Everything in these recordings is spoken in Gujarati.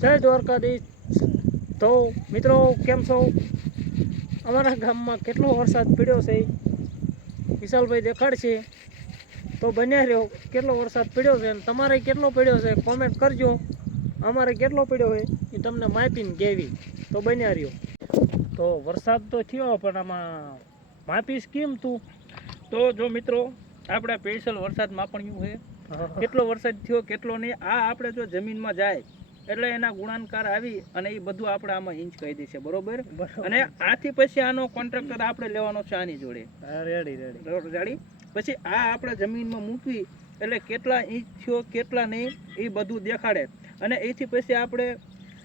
જય દ્વારકાધીશ. તો મિત્રો કેમ છો? અમારા ગામમાં કેટલો વરસાદ પડ્યો છે? વિશાલભાઈ દેખાડશે. તો બન્યા રહ્યો. કેટલો વરસાદ પડ્યો છે અને તમારે કેટલો પડ્યો છે? કોમેન્ટ કરજો. અમારે કેટલો પડ્યો છે? એ તમને માપીને કહેવી તો બન્યા રહ્યો. તો વરસાદ તો થયો પણ આમાં માપીશ કેમ તું? તો જો મિત્રો આપણે સ્પેશિયલ વરસાદ માપણ્યું છે. કેટલો વરસાદ થયો કેટલો નહીં આ આપણે જો જમીનમાં જાય એટલે એના ગુણાંકાર આવી અને એ બધું આપણે આમાં ઇંચ કહી દેશે બરોબર? અને આથી પછી આનો કોન્ટ્રાક્ટર આપણે લેવાનો છે આની જોડે. રેડી રેડી બરોબર જાડી પછી આ આપણે જમીનમાં મૂકવી એટલે કેટલા ઇંચ થયો કેટલા નહીં એ બધું દેખાડે. અને એથી પછી આપણે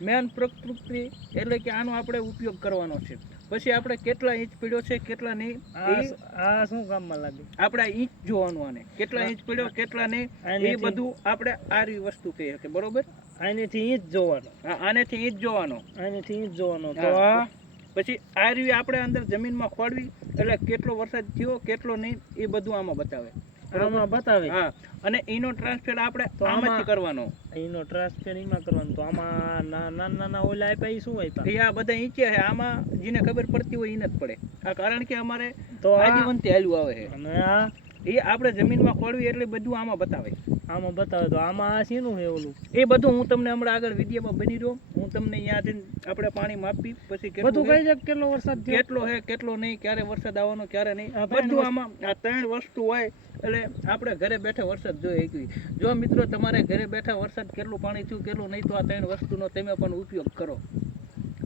મેન પ્રકૃતિ એટલે કે આનો આપણે ઉપયોગ કરવાનો છે. પછી આપણે કેટલા ઇંચ પીડ્યો છે કેટલા નહીં આ શું કામમાં લાગે આપણે ઇંચ જોવાનું આને. કેટલા ઇંચ પીડ્યો કેટલા નહીં એ બધું આપણે આ રી વસ્તુ કહીએ કે બરોબર? આનેથી ઇંચ જોવાનો. હા, આનેથી ઇંચ જોવાનો. આનેથી ઇંચ જોવાનો. તો પછી આ રી આપણે અંદર જમીનમાં ખોડવી એટલે કેટલો વરસાદ થયો કેટલો નહીં એ બધું આમાં બતાવે. આમાં બતાવે. હા. અને એનો ટ્રાન્સફર આપણે તો આમાંથી આમાં- કરવાનો. એનો ટ્રાન્સફર એમાં કરવાનો. તો આમાં ના- નાના નાના ઓલા આપ્યા ઈ શું આપ્યા? એ આ બધા ઈચે છે? આમાં જેને ખબર પડતી હોય એને જ પડે. આ કારણ કે અમારે તો આજીવન આજીવનથી હાલ્યું આવે છે. અને આ એ આપણે જમીનમાં ખોડવી એટલે બધું આમાં બતાવે. આમાં બતાવે તો આમાં આ શેનું છે ઓલું? એ બધું હું તમને હમણાં આગળ વિડીયોમાં બની રહ્યો. હું તમને અહીંયા જઈને આપણે પાણી માપી પછી કેટલું બધું કહી જાય કેટલો વરસાદ કેટલો છે કેટલો નહીં ક્યારે વરસાદ આવવાનો ક્યારે નહીં. બધું આમાં આ ત્રણ વસ્તુ હોય એટલે આપણે ઘરે બેઠા વરસાદ જોઈ એકવી જો મિત્રો તમારે ઘરે બેઠા વરસાદ કેટલું પાણી થયું કેટલું નહીં તો આ ત્રણ વસ્તુનો તમે પણ ઉપયોગ કરો.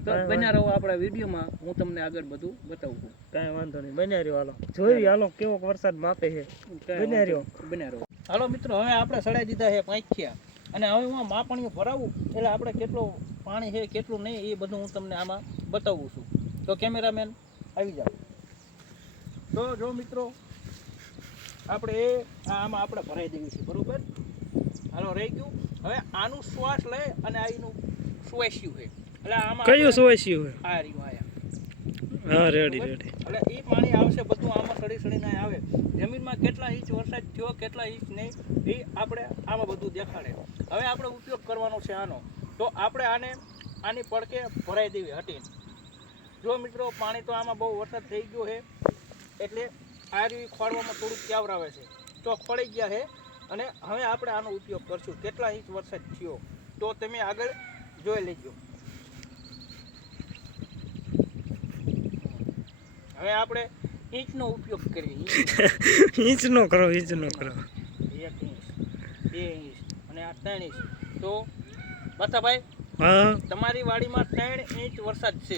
તો બન્યા રહો આપણા વિડીયોમાં. હું તમને આગળ બધું બતાવું કાંઈ વાંધો નહીં. બન્યા રહ્યો હાલો. જોઈ હાલો કેવો વરસાદ માપે છે. બન્યા રહ્યો. બન્યા રહો. હાલો મિત્રો હવે આપણે સડાઈ દીધા છે પાંખિયા અને હવે હું માપણીઓ ભરાવું એટલે આપણે કેટલો પાણી છે કેટલું નહીં એ બધું હું તમને આમાં બતાવું છું. તો કેમેરામેન આવી જાઓ. તો જો મિત્રો આપણે એ આમાં આપણે ભરાઈ દેવી છે બરોબર? હાલો રહી ગયું. હવે આનું શ્વાસ લે અને આઈનું શ્વાસ્યું છે. કયું સોયસ્યું આ હા રેડી રેડી એટલે એ પાણી આવશે બધું આમાં સડી સડીને આવે. જમીનમાં કેટલા ઇંચ વરસાદ થયો કેટલા ઇંચ નહીં એ આપણે આમાં બધું દેખાડે. હવે આપણે ઉપયોગ કરવાનો છે આનો. તો આપણે આને આની પડકે ભરાઈ દેવી હટીને. જો મિત્રો પાણી તો આમાં બહુ વરસાદ થઈ ગયો છે એટલે આ રીતે ખોળવામાં થોડુંક ક્યાવરાવે છે. તો ખોળી ગયા છે અને હવે આપણે આનો ઉપયોગ કરશું. કેટલા ઇંચ વરસાદ થયો તો તમે આગળ જોઈ લેજો. હવે આપણે ઈંચનો ઉપયોગ કરીએ. ઈંચનો કરો ઈંચનો કરો. એક ઇંચ બે ઇંચ અને આ ત્રણ ઇંચ. તો બતાભાઈ હા. તમારી વાડીમાં ત્રણ ઇંચ વરસાદ છે.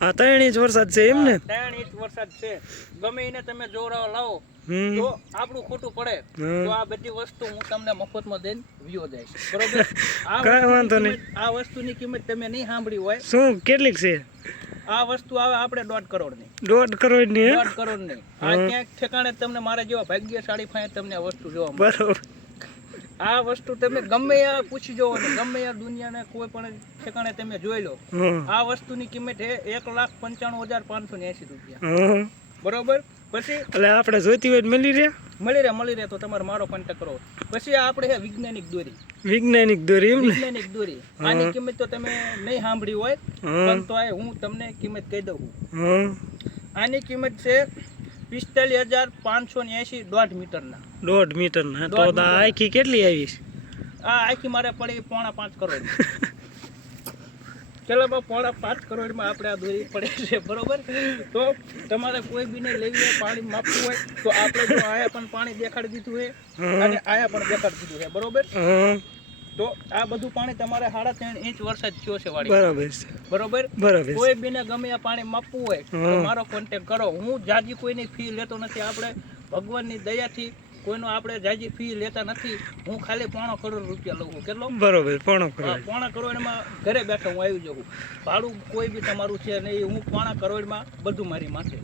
આ ત્રણ ઇંચ વરસાદ છે એમ ને? ત્રણ ઇંચ વરસાદ છે. ગમે એને તમે જોરાવા લાવો તો આપણું ખોટું પડે. તો આ બધી વસ્તુ હું તમને મફતમાં દઈને વિયો દઈશ. બરોબર? આ કાંઈ વાંધો નહીં. આ વસ્તુની કિંમત તમે નહીં સાંભળી હોય. શું કેટલીક છે? આ વસ્તુ આવે આપણે દોઢ કરોડની. દોઢ કરોડની હે? દોઢ કરોડની. આ ક્યાંક ઠેકાણે તમને મારા જેવા ભાગ્યશાળી ફાય તમને વસ્તુ જોવા બરોબર. આ વસ્તુ તમે ગમે યાર પૂછી જુઓ ને ગમે યાર દુનિયાને કોઈ પણ ઠેકાણે તમે જોઈ લો. આ વસ્તુની કિંમત છે એક લાખ પંચાણું હજાર પાંચસો ને એસી રૂપિયા બરોબર? પછી એટલે આપણે જોઈતી હોય મળી રહે? મળી રહે મળી રહે તો તમારે મારો કોન્ટેક્ટ કરો પછી આ આપણે છે વૈજ્ઞાનિક દોરી. વૈજ્ઞાનિક દોરી એમ વૈજ્ઞાનિક દોરી. આની કિંમત તો તમે નહીં સાંભળી હોય પણ તો હું તમને કિંમત કહી દઉં. આની કિંમત છે પિસ્તાલીસ હજાર પાંચસો ને એસી દોઢ મીટરના. દોઢ મીટર ના તો. આખી કેટલી આવી આ આખી મારે પડી પોણા પાંચ કરોડ ચલો બા પોણા પાંચ કરોડમાં આપણે આ દોરી પડે છે બરોબર? તો તમારે કોઈ બીને લેવી હોય પાણી માપવું હોય તો આપણે જો આયા પણ પાણી દેખાડી દીધું છે અને આયા પણ દેખાડી દીધું છે બરોબર? તો આ બધું પાણી તમારે સાડા ત્રણ ઇંચ વરસાદ થયો છે વાડી બરાબર છે. બરોબર? બરાબર કોઈ બીને ગમે આ પાણી માપવું હોય તો મારો કોન્ટેક કરો. હું જાજી કોઈની ફી લેતો નથી. આપણે ભગવાનની દયાથી કોઈનો આપણે જાજી ફી લેતા નથી. હું ખાલી પોણો કરોડ રૂપિયા લઉં કેટલો? બરોબર પોણો કરોડ. પોણા કરોડમાં ઘરે બેઠા હું આવી જાઉં. ભાડું કોઈ બી તમારું છે નહીં. હું પોણા કરોડમાં બધું મારી માથે.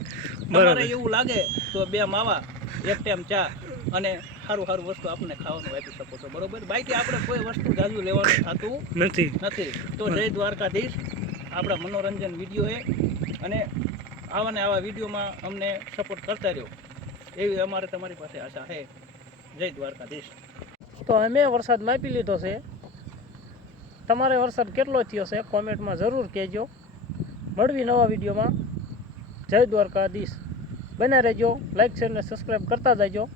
તમારે એવું લાગે તો બે માવા એક ટાઈમ ચા. અને સારું સારું વસ્તુ આપણને ખાવાનું આપી શકો છો બરોબર? બાકી આપણે કોઈ વસ્તુ જાજુ લેવાનું થતું નથી. નથી. તો જય દ્વારકાધીશ. આપણા મનોરંજન વીડિયો અને આવા ને આવા વિડીયોમાં અમને સપોર્ટ કરતા રહ્યો. એવી અમારે તમારી પાસે આશા છે. જય દ્વારકાધીશ. તો અમે વરસાદ માપી લીધો છે. તમારે વરસાદ કેટલો થયો છે કોમેન્ટમાં જરૂર કહેજો. મળવી નવા વિડીયોમાં. જય દ્વારકાધીશ. બના રહેજો. લાઇક શેર અને સબસ્ક્રાઈબ કરતા જજો.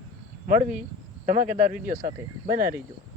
મળવી ધમાકેદાર વીડિયો સાથે બનાવી રહેજો